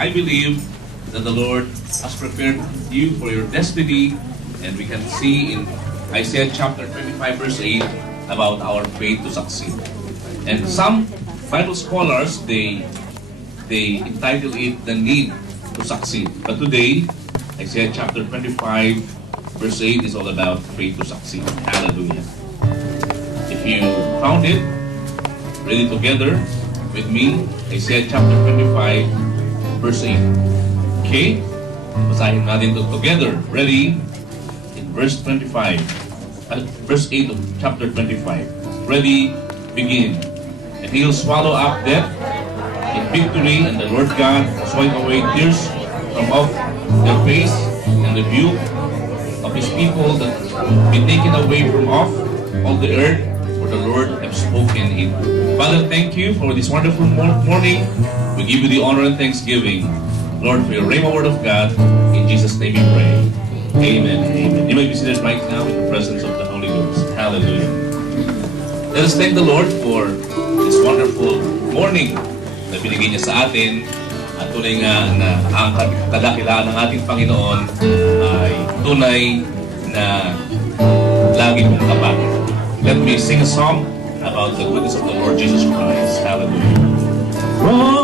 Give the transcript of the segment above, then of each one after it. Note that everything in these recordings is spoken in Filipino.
I believe that the Lord has prepared you for your destiny, and we can see in Isaiah chapter 25 verse 8 about our faith to succeed. And some Bible scholars, they entitle it the need to succeed. But today, Isaiah chapter 25 verse 8 is all about faith to succeed. Hallelujah. If you found it, read it together with me, Isaiah chapter 25 verse 8. Okay? Basahin natin ito together. Ready? In verse 25. Verse 8 of chapter 25. Ready? Begin. And He'll swallow up death in victory, and the Lord God will wipe away tears from off their face, and the rebuke of His people that be taken away from off all the earth, for the Lord have spoken it. Father, thank you for this wonderful morning. We give you the honor and thanksgiving, Lord, for your rhema word of God. In Jesus' name we pray. Amen. Amen. You may be seated right now in the presence of the Holy Ghost. Hallelujah. Let us thank the Lord for this wonderful morning na binigay niya sa atin. At tunay nga na ang kadakilaan ng ating Panginoon ay tunay na lagi kong kapag. Let me sing a song about the goodness of the Lord Jesus Christ. Hallelujah. Sa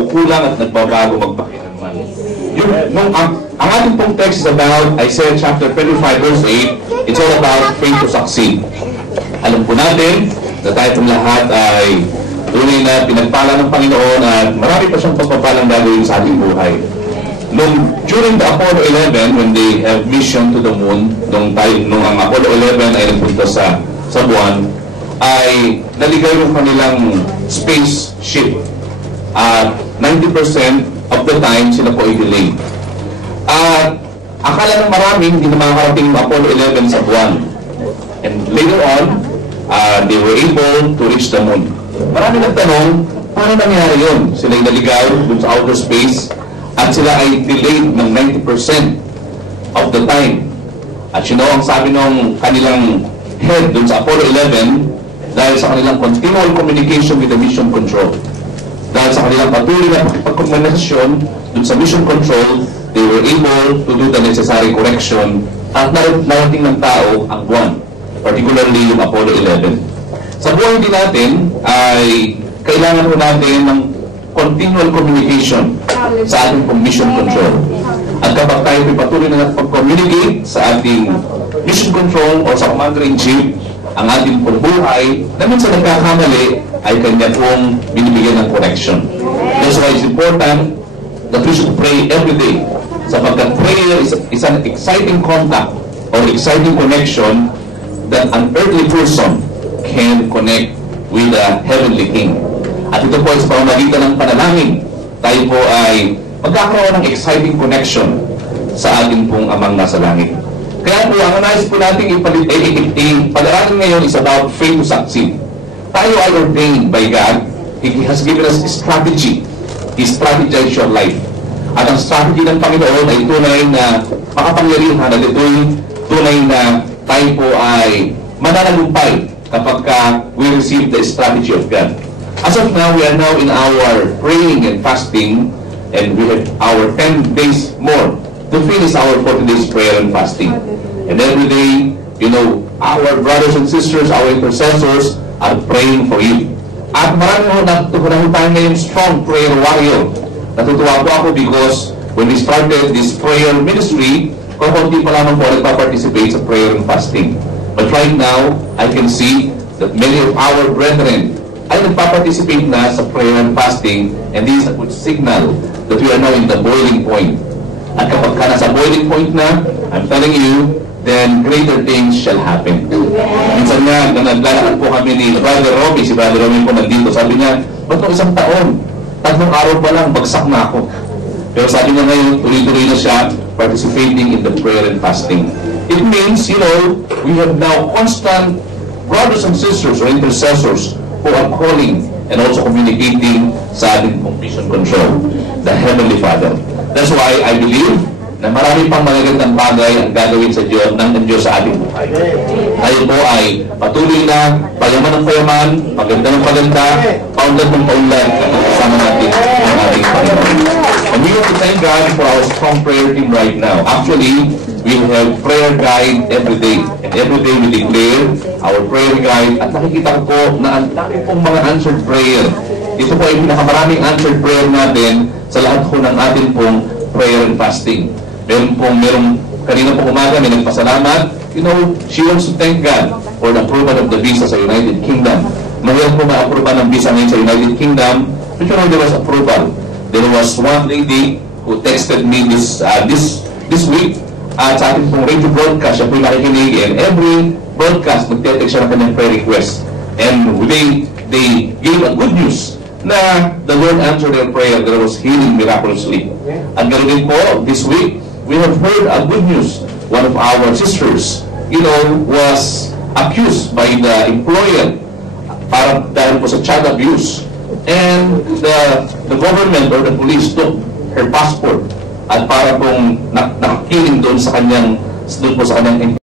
nagkukulang at nagbabago magpakilanman. Ang ating pong text is about Isaiah chapter 25 verse 8. It's all about faith to succeed. Alam po natin na tayo pong lahat ay tunay na pinagpala ng Panginoon at marami pa siyang pagpapalang gagawin sa ating buhay. During the Apollo 11, when they have mission to the moon, nung ang Apollo 11 ay nagpunta sa buwan, ay naligaw yung kanilang spaceship. At 90% of the time, sila po ay delayed. At akala ng marami, hindi na makakarating yung Apollo 11 sa buwan. And later on, they were able to reach the moon. Marami nagtanong, paano nangyari yun? Sila ay naligaw dun sa outer space at sila ay delayed ng 90% of the time. At ang sabi ng kanilang head dun sa Apollo 11, dahil sa kanilang continual communication with the mission control, dahil sa kanilang patuloy na pagkomunikasyon dun sa mission control, they were able to do the necessary correction at narating ng tao ang buwan, particularly yung Apollo 11. Sa buhay din natin ay kailangan po natin ng continual communication sa ating mission control. At kapag tayo patuloy na pag-communicate sa ating mission control o sa commander-in-chief, ang ating pong buhay na minsan nagkakamali ay kanya pong binibigyan ng correction. That's why it's important that we should pray every day. Sapagkat prayer is an exciting contact or exciting connection that an earthly person can connect with the heavenly King. At ito po ay sa pamamagitan ng panalangin, tayo po ay magkakaroon ng exciting connection sa ating pong Amang nasa langit. Kaya po, ang nais po natin pag-aralan ngayon is about faith to succeed. Tayo ay ordained by God. He has given us a strategy. He strategized your life. At ang strategy ng Panginoon ay tunay na makapangyarihan at ito'y tunay na tayo po ay mananagumpay kapag we receive the strategy of God. As of now, we are now in our praying and fasting, and we have our 10 days more to finish our 40 days prayer and fasting. And every day, our brothers and sisters, our intercessors are praying for you. At marami natutunan tayo ngayon strong prayer warrior. Natutuwa po ako because when we started this prayer ministry, konti pa lamang po nagpa-participate sa prayer and fasting. But right now, I can see that many of our brethren ay nagpa-participate na sa prayer and fasting, and this is a good signal that we are now in the boiling point. At kapag ka nasa boiling point na, I'm telling you, then greater things shall happen. Minsan nga, naglalakad po kami ni Brother Romy, si Brother Romy po nandito, sabi niya, ba't nung 1 taon, 3 araw pa lang, bagsak na ako. Pero sabi niya ngayon, tuloy-tuloy na siya participating in the prayer and fasting. It means, we have now constant brothers and sisters or intercessors who are calling and also communicating sa ating mission control, the Heavenly Father. That's why I believe na marami pang magagandang bagay ang gagawin sa Diyos ng Diyos sa ating buhay. Tayo po ay patuloy na payaman ng payaman, paganda ng paganda, paunlad ng paunlad, at kasama natin ang ating Panginoon. And we want to thank God for our strong prayer team right now. Actually, we have prayer guide every day. And every day we declare our prayer guide. At nakikita ko po na ang dami pong mga answered prayer. Ito po ay pinakamaraming answered prayer natin sa lahat po ng atin pong prayer and fasting. Merong kanina po umaga may nagpasalamat. She wants to thank God for the approval of the visa sa United Kingdom. Mahirap po ma-approve ng visa ngayon sa United Kingdom. But there was approval. There was one lady who texted me this week at sa ating pong radio broadcast, siya po nakikinig, and every broadcast magte-text siya ng kanyang prayer request. And they gave a good news na the Lord answered their prayer. There was healing miraculously. At ganoon din po, this week, we have heard a good news. One of our sisters, was accused by the employer dahil po sa child abuse. And the government or the police took her passport at para pong nakikiling doon sa kanyang